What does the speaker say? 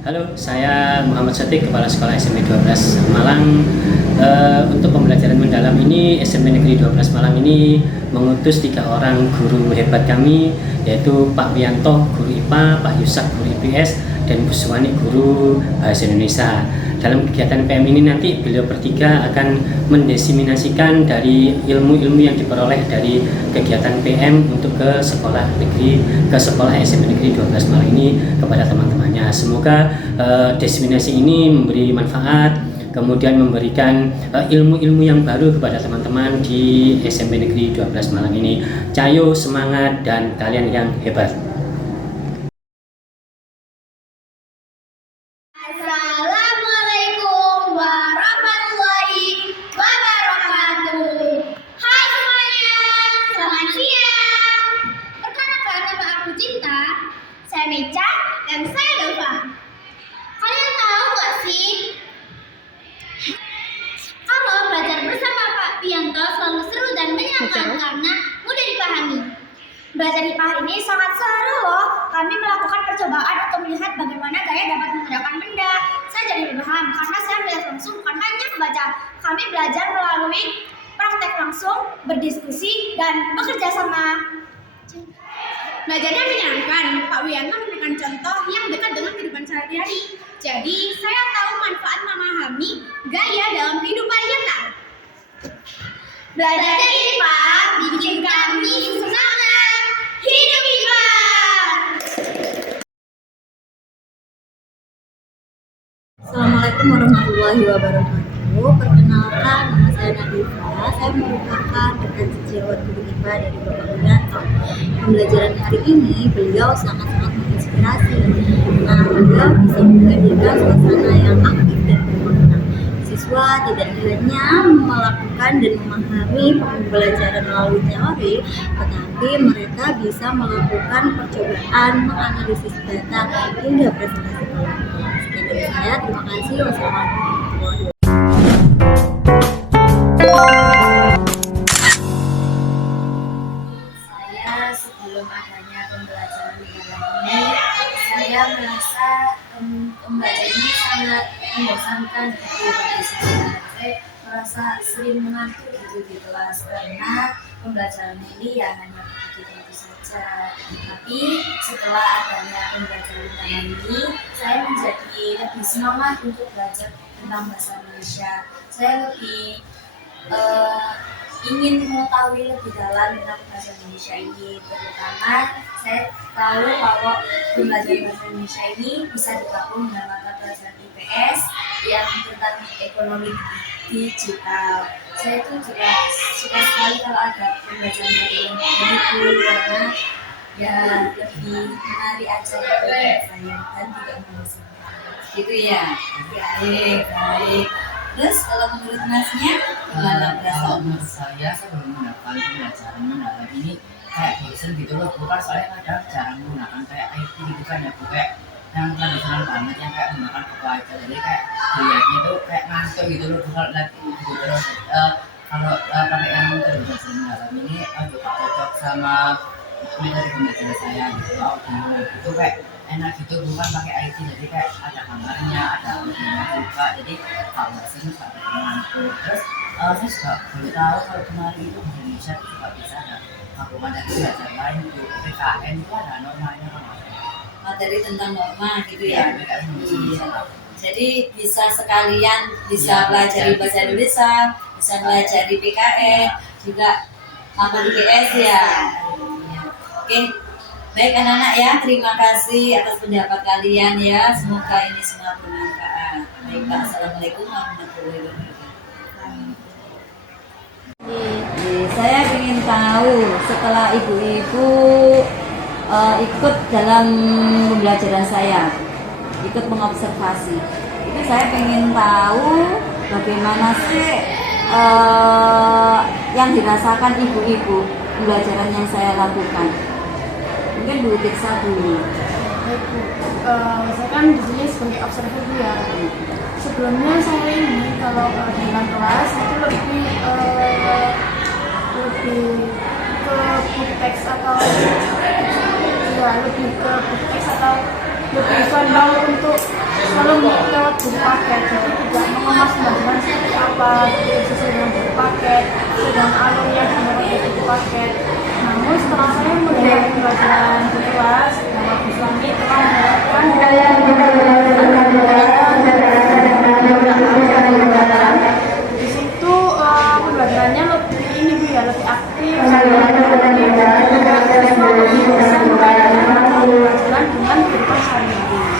Halo, saya Muhammad Sotik, Kepala Sekolah SMP 12 Malang. Untuk pembelajaran mendalam ini, SMP Negeri 12 Malang ini mengutus 3 orang guru hebat kami, yaitu Pak Wianto, guru IPA, Pak Yusak, guru IPS, dan Bu Suwani, guru Bahasa Indonesia. Dalam kegiatan PM ini nanti beliau bertiga akan mendesiminasikan dari ilmu-ilmu yang diperoleh dari kegiatan PM untuk ke sekolah SMP Negeri 12 Malang ini kepada teman-temannya. Semoga diseminasi ini memberi manfaat, kemudian memberikan ilmu-ilmu yang baru kepada teman-teman di SMP Negeri 12 Malang ini. Cayo, semangat, dan kalian yang hebat. Assalamualaikum warahmatullahi wabarakatuh. Hai semuanya, selamat siang. Perkenalkan, nama aku Cinta, saya Meca, dan saya Dova. Kalian tahu gak sih, kalau belajar bersama Pak Wianto selalu seru dan menyenangkan karena mudah dipahami. Belajar IPA hari ini sangat seru loh. Kami melakukan percobaan untuk melihat bagaimana gaya dapat menggerakkan benda. Saya jadi lebih paham karena saya melihat langsung, bukan hanya membaca. Kami belajar melalui praktek langsung, berdiskusi, dan bekerja sama. Belajarnya menyenangkan. Pak Wianto memberikan contoh yang dekat dengan kehidupan sehari-hari. Jadi, saya tahu manfaat memahami gaya dalam kehidupan nyata. Belajar IPA bikin kami semangat. Hidup IPA! Assalamualaikum warahmatullahi wabarakatuh. Perkenalkan, nama saya Nadifa. Saya merupakan rekan sejawat guru IPA dari Bapak Wianto. Pembelajaran hari ini beliau sangat-sangat menginspirasi. Nah, beliau bisa menghadirkan suasana yang aktif dan bermakna. Siswa tidak hanya melakukan dan memahami pembelajaran melalui teori, tetapi mereka bisa melakukan percobaan, menganalisis data, hingga presentasi kelompok. Sekian dari saya, terima kasih. Wassalamualaikum warahmatullahi wabarakatuh. Saya sebelum adanya pembelajaran mendalam ini, saya merasa pembelajaran ini sangat membosankan gitu bagi saya. Saya merasa sering mengantuk gitu di kelas karena pembelajaran ini ya hanya begitu saja. Tapi setelah adanya pembelajaran mendalam ini, saya menjadi lebih semangat untuk belajar tentang bahasa Indonesia. Saya lebih ingin mengetahui lebih dalam tentang bahasa Indonesia ini, terutama saya tahu bahwa pembelajaran bahasa Indonesia ini bisa digabung dengan mata pelajaran IPS yang tentang ekonomi digital. Saya itu juga suka sekali kalau ada pembelajaran begitu karena ya lebih menarik aja untuk saya dan tidak membosankan. Gitu ya. Baik. Terus kalau menurut Masnya, gimana Kalau perasaan menurut Mas? saya belum mendapatkan pembelajaran mendalam ini kayak bosen gitu loh. Bukan soalnya kadang jarang menggunakan kayak IT gitu kan ya, kayak yang tradisional banget yang kayak menggunakan buku aja. Jadi kayak dilihatnya tuh kayak ngantuk gitu loh, bukan lagi gitu terus. Kalau pakai yang pembelajaran mendalam ini juga cocok sama metode pembelajaran saya gitu, audio itu kayak enak gitu, bukan pakai IT. Jadi kayak ada gambarnya, ada audionya juga, jadi kalau sini nggak ngantuk. Terus saya juga baru tahu kalau kemarin itu di Indonesia itu juga bisa ada gabungan dari belajar lain itu PKN itu ada normanya kan. Materi tentang norma gitu Ya, ya. PKN Iya. Jadi bisa sekalian bisa Iya, pelajari belajar. bahasa Indonesia, bisa pelajari PKN, juga apa IPS ya. Oke. Baik anak-anak ya, terima kasih atas pendapat kalian ya. Semoga ini semua bermanfaat. Baik, Pak. Assalamualaikum warahmatullahi wabarakatuh. Saya ingin tahu setelah ibu-ibu ikut dalam pembelajaran saya, ikut mengobservasi, itu saya ingin tahu bagaimana sih yang dirasakan ibu-ibu pembelajaran yang saya lakukan. Mungkin Bu Tiksa dulu. Baik Bu, saya kan di sini sebagai observer ya. Sebelumnya saya ini kalau di dalam kelas itu lebih ke book text atau ya lebih ke book text atau lebih fondal untuk selalu lewat buku paket, jadi tidak mengemas pembelajaran seperti apa, jadi sesuai dengan buku paket, sesuai dengan alur yang dibawa dari buku paket. Namun setelah saya melihat pembelajaran di kelas, bahwa Islami telah menerapkan di situ pembelajarannya lebih ini Bu ya, lebih aktif, lebih bisa mengkaitkan pembelajaran dengan kehidupan sehari-hari.